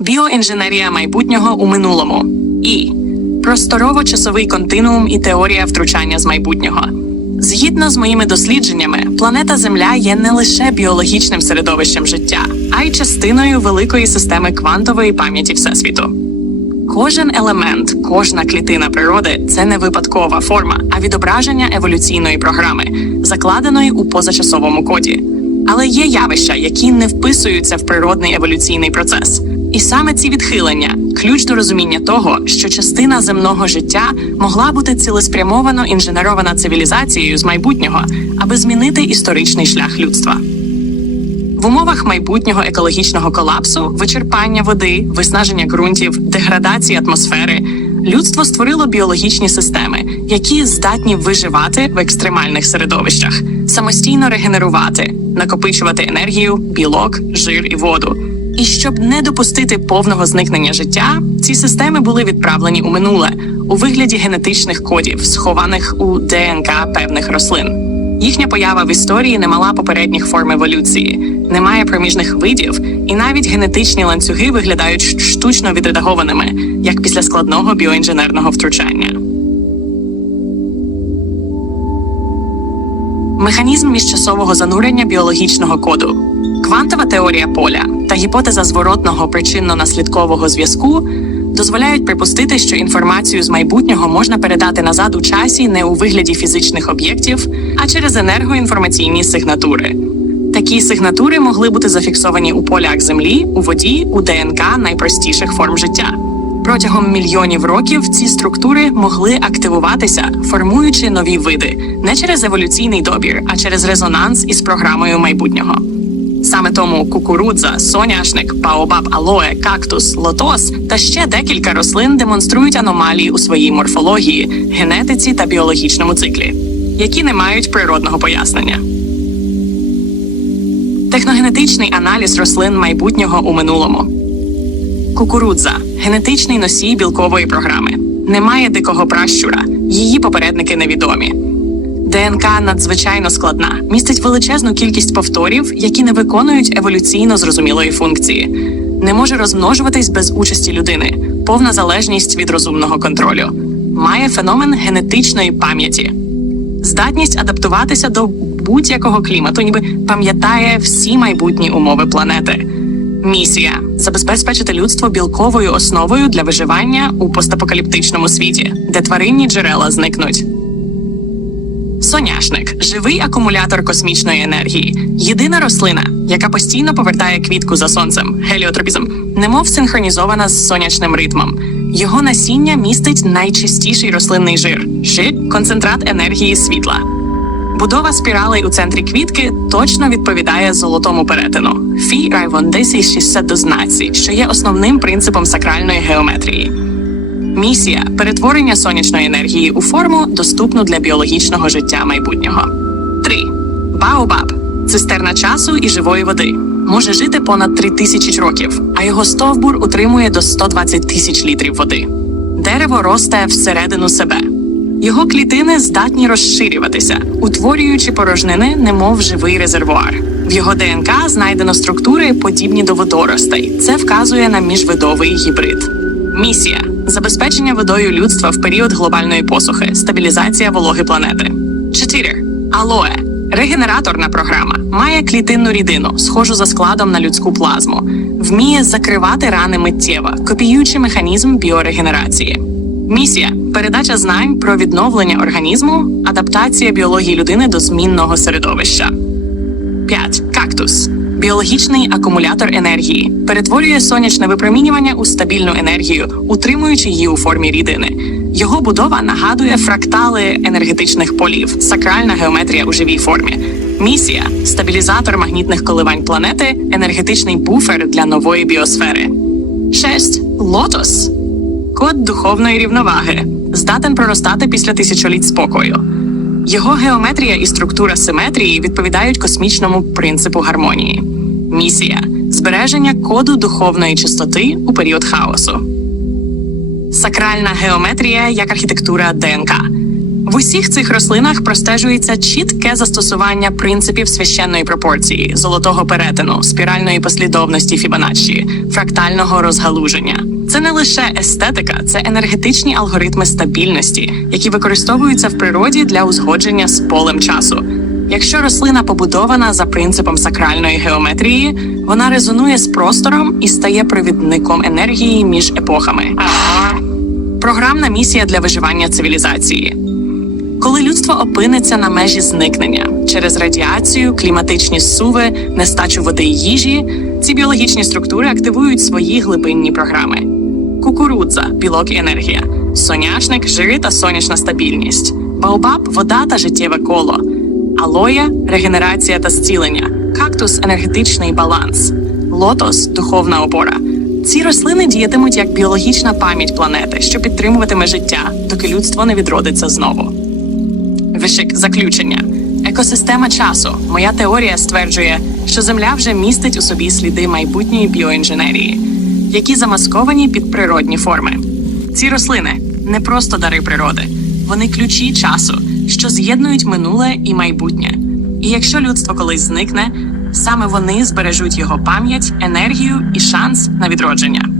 біоінженерія майбутнього у минулому і просторово-часовий континуум і теорія втручання з майбутнього. Згідно з моїми дослідженнями, планета Земля є не лише біологічним середовищем життя, а й частиною великої системи квантової пам'яті Всесвіту. Кожен елемент, кожна клітина природи це не випадкова форма, а відображення еволюційної програми, закладеної у позачасовому коді. Але є явища, які не вписуються в природний еволюційний процес. І саме ці відхилення ключ до розуміння того, що частина земного життя могла бути цілеспрямовано інженерована цивілізацією з майбутнього, аби змінити історичний шлях людства. В умовах майбутнього екологічного колапсу, вичерпання води, виснаження ґрунтів, деградації атмосфери, людство створило біологічні системи, які здатні виживати в екстремальних середовищах, самостійно регенерувати, накопичувати енергію, білок, жир і воду. І щоб не допустити повного зникнення життя, ці системи були відправлені у минуле у вигляді генетичних кодів, схованих у ДНК певних рослин. Їхня поява в історії не мала попередніх форм еволюції, немає проміжних видів, і навіть генетичні ланцюги виглядають штучно відредагованими, як після складного біоінженерного втручання. Механізм міжчасового занурення біологічного коду, квантова теорія поля та гіпотеза зворотного причинно-наслідкового зв'язку дозволяють припустити, що інформацію з майбутнього можна передати назад у часі не у вигляді фізичних об'єктів, а через енергоінформаційні сигнатури. Такі сигнатури могли бути зафіксовані у полях землі, у воді, у ДНК найпростіших форм життя. Протягом мільйонів років ці структури могли активуватися, формуючи нові види не через еволюційний добір, а через резонанс із програмою майбутнього. Саме тому кукурудза, соняшник, баобаб, алоe, кактус, лотос та ще декілька рослин демонструють аномалії у своїй морфології, генетиці та біологічному циклі, які не мають природного пояснення. Техногенетичний аналіз рослин майбутнього у минулому. Кукурудза генетичний носій білкової програми. Немає дикого пращура, її попередники невідомі. ДНК надзвичайно складна, містить величезну кількість повторів, які не виконують еволюційно зрозумілої функції, не може розмножуватись без участі людини, повна залежність від розумного контролю, має феномен генетичної пам'яті, здатність адаптуватися до будь-якого клімату, ніби пам'ятає всі майбутні умови планети. Місія забезпечити людство білковою основою для виживання у постапокаліптичному світі, де тваринні джерела зникнуть. Соняшник живий акумулятор космічної енергії, єдина рослина, яка постійно повертає квітку за сонцем, геліотропізм, немов синхронізована з сонячним ритмом. Його насіння містить найчистіший рослинний жир жир концентрат енергії світла. Будова спіралей у центрі квітки точно відповідає золотому перетину фі райвондесі 612, що є основним принципом сакральної геометрії. Місія перетворення сонячної енергії у форму, доступну для біологічного життя майбутнього. 3. Баобаб цистерна часу і живої води. Може жити понад 3 тисячі років, а його стовбур утримує до 120 тисяч літрів води. Дерево росте всередину себе. Його клітини здатні розширюватися, утворюючи порожнини, немов живий резервуар. В його ДНК знайдено структури, подібні до водоростей. Це вказує на міжвидовий гібрид. Місія забезпечення водою людства в період глобальної посухи, стабілізація вологи планети. 4. Алоe регенераторна програма має клітинну рідину, схожу за складом на людську плазму, вміє закривати рани миттєво, копіюючи механізм біорегенерації. Місія передача знань про відновлення організму, адаптація біології людини до змінного середовища. 5. Кактус біологічний акумулятор енергії перетворює сонячне випромінювання у стабільну енергію, утримуючи її у формі рідини. Його будова нагадує фрактали енергетичних полів, сакральна геометрія у живій формі. Місія стабілізатор магнітних коливань планети, енергетичний буфер для нової біосфери. 6. Лотос код духовної рівноваги, здатен проростати після тисячоліть спокою. Його геометрія і структура симетрії відповідають космічному принципу гармонії. Місія збереження коду духовної чистоти у період хаосу. Сакральна геометрія як архітектура ДНК. В усіх цих рослинах простежується чітке застосування принципів священної пропорції, золотого перетину, спіральної послідовності Фібоначчі, фрактального розгалуження. Це не лише естетика, це енергетичні алгоритми стабільності, які використовуються в природі для узгодження з полем часу. Якщо рослина побудована за принципом сакральної геометрії, вона резонує з простором і стає провідником енергії між епохами. Програмна місія для виживання цивілізації. Коли людство опиниться на межі зникнення через радіацію, кліматичні суви, нестачу води й їжі, ці біологічні структури активують свої глибинні програми: кукурудза білок і енергія, соняшник, жири та сонячна стабільність, баобаб вода та життєве коло, алоя регенерація та зцілення, кактус енергетичний баланс, лотос духовна опора. Ці рослини діятимуть як біологічна пам'ять планети, що підтримуватиме життя, доки людство не відродиться знову. Вишик заключення. Екосистема часу. Моя теорія стверджує, що Земля вже містить у собі сліди майбутньої біоінженерії, які замасковані під природні форми. Ці рослини не просто дари природи, вони ключі часу, що з'єднують минуле і майбутнє. І якщо людство колись зникне, саме вони збережуть його пам'ять, енергію і шанс на відродження.